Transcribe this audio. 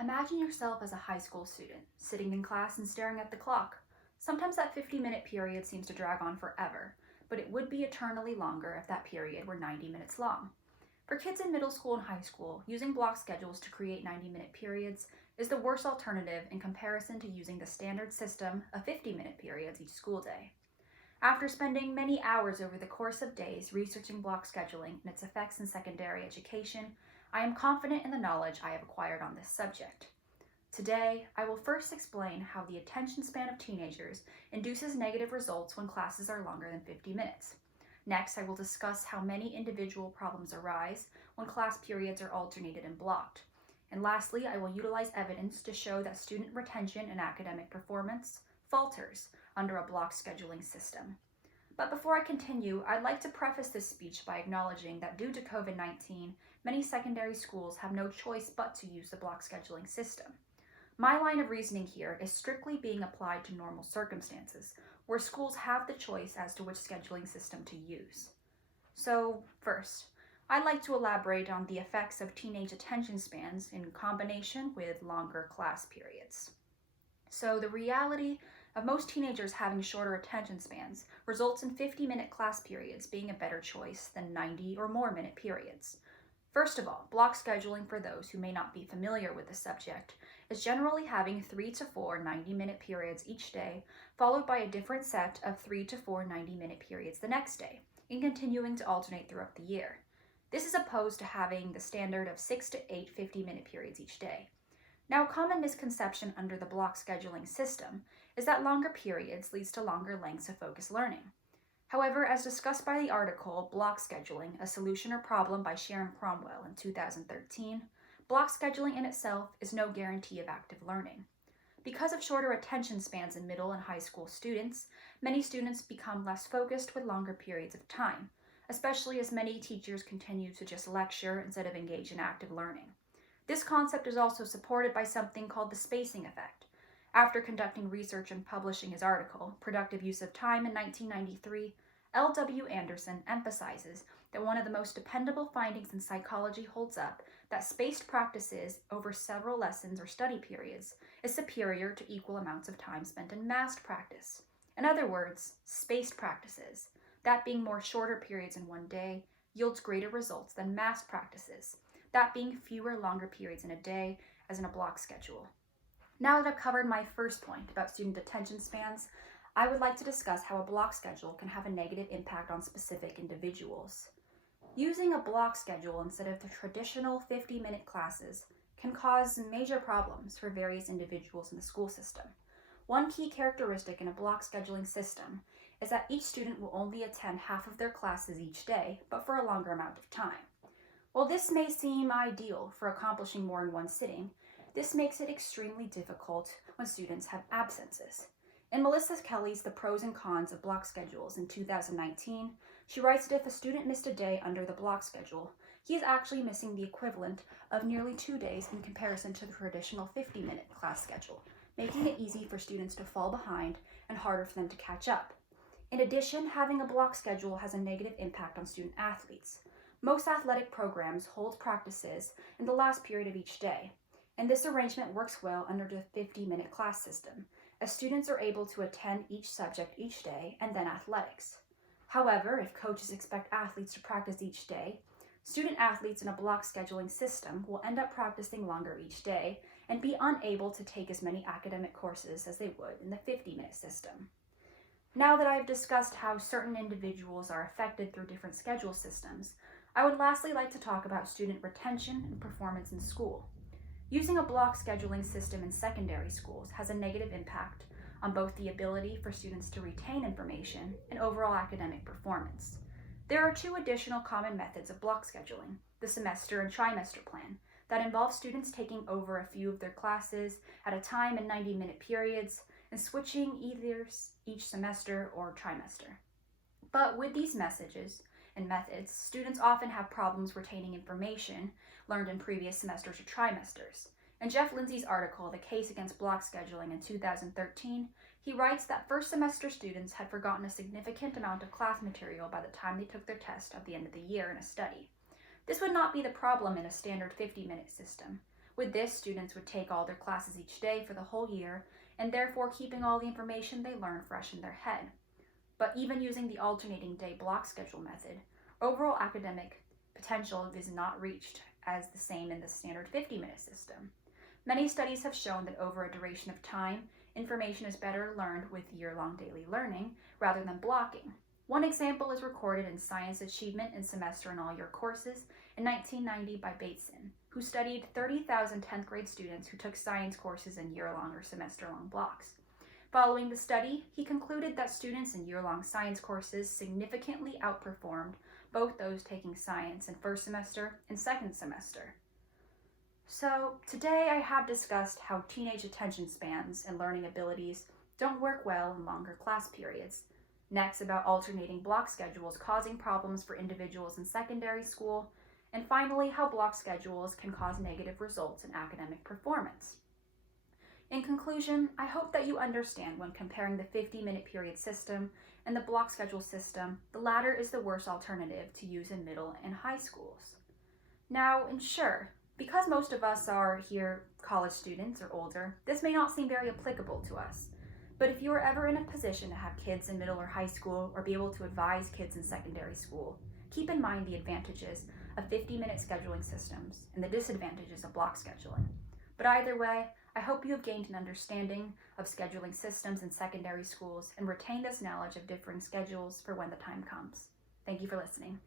Imagine yourself as a high school student, sitting in class and staring at the clock. Sometimes that 50-minute period seems to drag on forever, but it would be eternally longer if that period were 90 minutes long. For kids in middle school and high school, using block schedules to create 90-minute periods is the worst alternative in comparison to using the standard system of 50-minute periods each school day. After spending many hours over the course of days researching block scheduling and its effects in secondary education, I am confident in the knowledge I have acquired on this subject. Today, I will first explain how the attention span of teenagers induces negative results when classes are longer than 50 minutes. Next, I will discuss how many individual problems arise when class periods are alternated and blocked. And lastly, I will utilize evidence to show that student retention and academic performance falters under a block scheduling system. But before I continue, I'd like to preface this speech by acknowledging that due to COVID-19, many secondary schools have no choice but to use the block scheduling system. My line of reasoning here is strictly being applied to normal circumstances, where schools have the choice as to which scheduling system to use. So first, I'd like to elaborate on the effects of teenage attention spans in combination with longer class periods. So the reality of most teenagers having shorter attention spans results in 50-minute class periods being a better choice than 90 or more minute periods. First of all, block scheduling, for those who may not be familiar with the subject, is generally having 3 to 4 90-minute periods each day, followed by a different set of 3 to 4 90-minute periods the next day, and continuing to alternate throughout the year. This is opposed to having the standard of 6 to 8 50-minute periods each day. Now, a common misconception under the block scheduling system is that longer periods leads to longer lengths of focused learning. However, as discussed by the article Block Scheduling, A Solution or Problem by Sharon Cromwell in 2013, block scheduling in itself is no guarantee of active learning. Because of shorter attention spans in middle and high school students, many students become less focused with longer periods of time, especially as many teachers continue to just lecture instead of engage in active learning. This concept is also supported by something called the spacing effect. After conducting research and publishing his article, Productive Use of Time, in 1993, L.W. Anderson emphasizes that one of the most dependable findings in psychology holds up that spaced practices over several lessons or study periods is superior to equal amounts of time spent in massed practice. In other words, spaced practices, that being more shorter periods in one day, yields greater results than massed practices, that being fewer longer periods in a day as in a block schedule. Now that I've covered my first point about student attention spans, I would like to discuss how a block schedule can have a negative impact on specific individuals. Using a block schedule instead of the traditional 50-minute classes can cause major problems for various individuals in the school system. One key characteristic in a block scheduling system is that each student will only attend half of their classes each day, but for a longer amount of time. While this may seem ideal for accomplishing more in one sitting, this makes it extremely difficult when students have absences. In Melissa Kelly's The Pros and Cons of Block Schedules in 2019, she writes that if a student missed a day under the block schedule, he is actually missing the equivalent of nearly 2 days in comparison to the traditional 50-minute class schedule, making it easy for students to fall behind and harder for them to catch up. In addition, having a block schedule has a negative impact on student athletes. Most athletic programs hold practices in the last period of each day, and this arrangement works well under the 50-minute class system, as students are able to attend each subject each day and then athletics. However, if coaches expect athletes to practice each day, student athletes in a block scheduling system will end up practicing longer each day and be unable to take as many academic courses as they would in the 50-minute system. Now that I've discussed how certain individuals are affected through different schedule systems, I would lastly like to talk about student retention and performance in school. Using a block scheduling system in secondary schools has a negative impact on both the ability for students to retain information and overall academic performance. There are two additional common methods of block scheduling, the semester and trimester plan, that involve students taking over a few of their classes at a time in 90-minute periods and switching either each semester or trimester. But with these messages and methods, students often have problems retaining information learned in previous semesters or trimesters. In Jeff Lindsay's article, The Case Against Block Scheduling in 2013, he writes that first semester students had forgotten a significant amount of class material by the time they took their test at the end of the year in a study. This would not be the problem in a standard 50-minute system, With this, students would take all their classes each day for the whole year, and therefore keeping all the information they learn fresh in their head. But even using the alternating day block schedule method, overall academic potential is not reached as the same in the standard 50-minute system. Many studies have shown that over a duration of time, information is better learned with year-long daily learning rather than blocking. One example is recorded in Science Achievement in Semester and All-Year Courses in 1990 by Bateson, who studied 30,000 10th grade students who took science courses in year-long or semester-long blocks. Following the study, he concluded that students in year-long science courses significantly outperformed both those taking science in first semester and second semester. So today I have discussed how teenage attention spans and learning abilities don't work well in longer class periods. Next, about alternating block schedules causing problems for individuals in secondary school. And finally, how block schedules can cause negative results in academic performance. In conclusion, I hope that you understand when comparing the 50-minute period system and the block schedule system, the latter is the worst alternative to use in middle and high schools. Now, and sure, because most of us are here college students or older, this may not seem very applicable to us. But if you are ever in a position to have kids in middle or high school or be able to advise kids in secondary school, keep in mind the advantages of 50-minute scheduling systems and the disadvantages of block scheduling. But either way, I hope you have gained an understanding of scheduling systems in secondary schools and retain this knowledge of differing schedules for when the time comes. Thank you for listening.